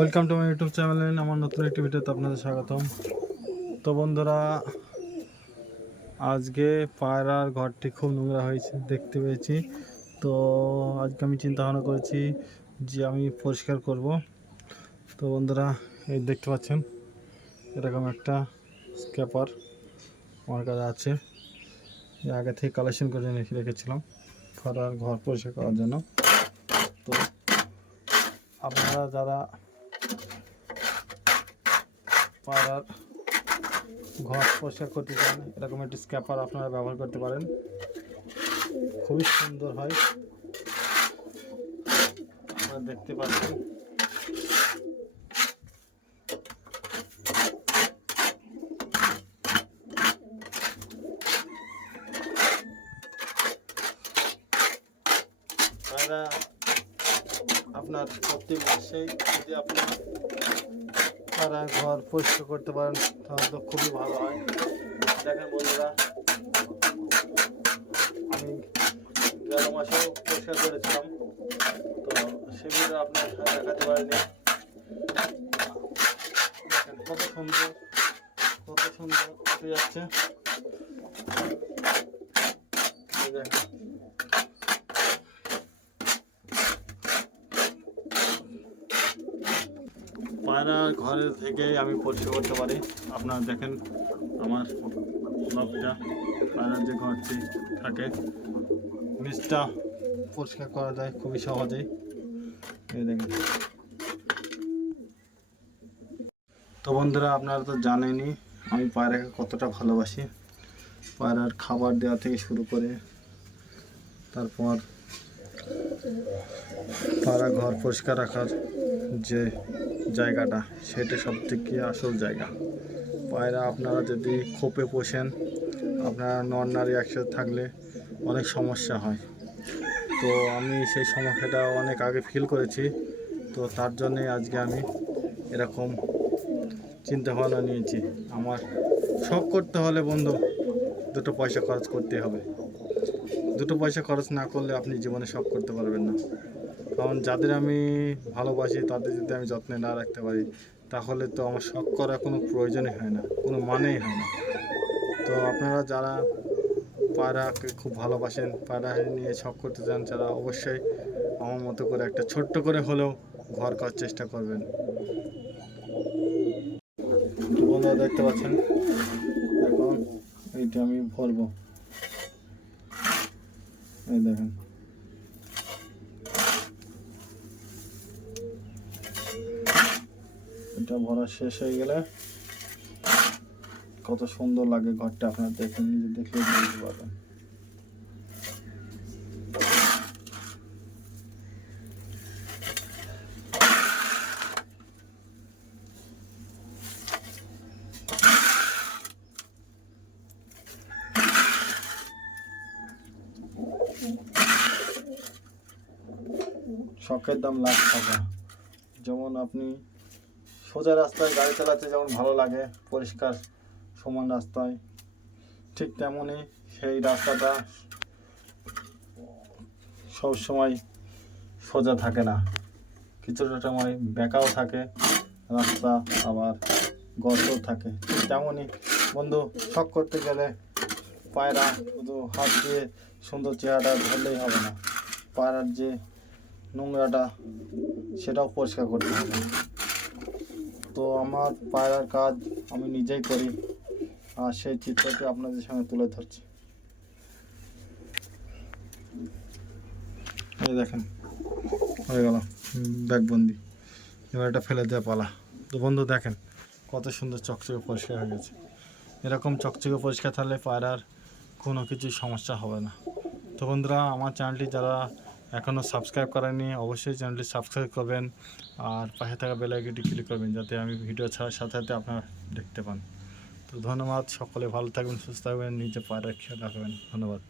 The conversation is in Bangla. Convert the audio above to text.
Welcome to my YouTube channel আমার নতুন একটি ভিডিওতে আপনাদের স্বাগতম। তো বন্ধুরা, আজকে পায়রার ঘরটি খুব নোংরা হয়েছে, দেখতে পেয়েছি। তো আজকে আমি চিন্তা ভাবনা করেছি যে আমি পরিষ্কার করব। তো বন্ধুরা, এই দেখতে পাচ্ছেন, এরকম একটা স্ক্যাপার আমার কাছে আছে। আগে থেকে কালেকশন করে রেখে রেখেছিলাম পায়রার ঘর পরিষ্কার করার জন্য। তো আপনারা যারা পাড়ার ঘর পরিষ্কার করতে চান, এরকম একটি স্ক্যাপার আপনারা ব্যবহার করতে পারেন। খুবই সুন্দর হয়। আপনারা দেখতে পাচ্ছেন পায়রা আপনার প্রতি মাসেই যদি আপনার তারা ঘর পরিষ্কার করতে পারেন, তাহলে তো খুবই ভালো হয়। দেখেন বন্ধুরা, আমি গেল মাসেও পরিষ্কার করেছিলাম, তো সেগুলো আপনার দেখাতে পারিনি। দেখেন কত সুন্দর কত সুন্দর উঠে যাচ্ছে। দেখেন পায়রা ঘরে থেকে আমি পরিষ্কার করতে পারি। আপনারা দেখেন আমার ব্লগটা পায়রার যে ঘরটি থাকে নিচটা পরিষ্কার করা যায় খুবই সহজেই। দেখেন। তো বন্ধুরা, আপনারা তো জানেনই, আমি পায়রাকে কতটা ভালোবাসি। পায়রার খাবার দেওয়া থেকে শুরু করে তারপর পায়রা ঘর পরিষ্কার রাখার যে জায়গাটা, সেটা সব থেকে আসল জায়গা। পায়রা আপনারা যদি খোপে পোষেন, আপনারা নর নারী একসাথে থাকলে অনেক সমস্যা হয়। তো আমি সেই সমস্যাটা অনেক আগে ফিল করেছি। তো তার জন্যে আজকে আমি এরকম চিন্তা ভাবনা নিয়েছি। আমার শখ করতে হলে বন্ধু, দুটো পয়সা খরচ করতে হবে। দুটো পয়সা খরচ না করলে আপনি জীবনে শখ করতে পারবেন না। কারণ যাদের আমি ভালোবাসি, তাদের যদি আমি যত্নে না রাখতে পারি, তাহলে তো আমার শখ করার কোনো প্রয়োজনই হয় না, কোনো মানেই হয় না। তো আপনারা যারা পায়রাকে খুব ভালোবাসেন, পায়রা নিয়ে শখ করতে চান যারা অবশ্যই আমার মতো করে একটা ছোট্ট করে হলেও ঘর করার চেষ্টা করবেন। বন্ধুরা, দেখতে পাচ্ছেন? এখন এইটা আমি ভরবো। এই দেখেন। এটা ভরা শেষ হয়ে গেলে কত সুন্দর লাগে ঘরটা, আপনার দেখেন নিজে দেখলে বুঝতে পারবেন। শখের দাম লাখ টাকা। যেমন আপনি সোজা রাস্তায় গাড়ি চালাতে যেমন ভালো লাগে, পরিষ্কার, সমান রাস্তায়, ঠিক তেমনই সেই রাস্তাটা সব সময় সোজা থাকে না। কিছুটা সময় বেঁকাও থাকে, রাস্তা আবার গর্তও থাকে। তেমনই বন্ধু, শখ করতে গেলে পায়রা, শুধু হাত দিয়ে সুন্দর চেহারাটা ধরলেই হবে না। পায়রার যে নোংরাটা, সেটাও পরিষ্কার করতে হবে। তো আমার পায়রার কাজ আমি নিজেই করি, আর সেই চিত্রটি আপনাদের সঙ্গে তুলে ধরছি। এই দেখেন, হয়ে গেল ব্যাগবন্দি। এবার এটা ফেলে দেওয়া পালা। তো বন্ধু, দেখেন, কত সুন্দর চকচকে পরিষ্কার হয়ে গেছে। এরকম চকচকে পরিষ্কার থাকলে পায়রার কোনো কিছু সমস্যা হবে না। তো বন্ধুরা, আমার চ্যানেলটি যারা এখনও সাবস্ক্রাইব করেনি অবশ্যই চ্যানেলটি সাবস্ক্রাইব করবেন আর পাশে থাকা বেল আইকনটি ক্লিক করবেন যাতে আমি ভিডিও ছাড়ার সাথে সাথে আপনারা দেখতে পান। তো ধন্যবাদ, সকলে ভালো থাকবেন, সুস্থ থাকবেন নিজে পায়ের খেয়াল রাখবেন। ধন্যবাদ।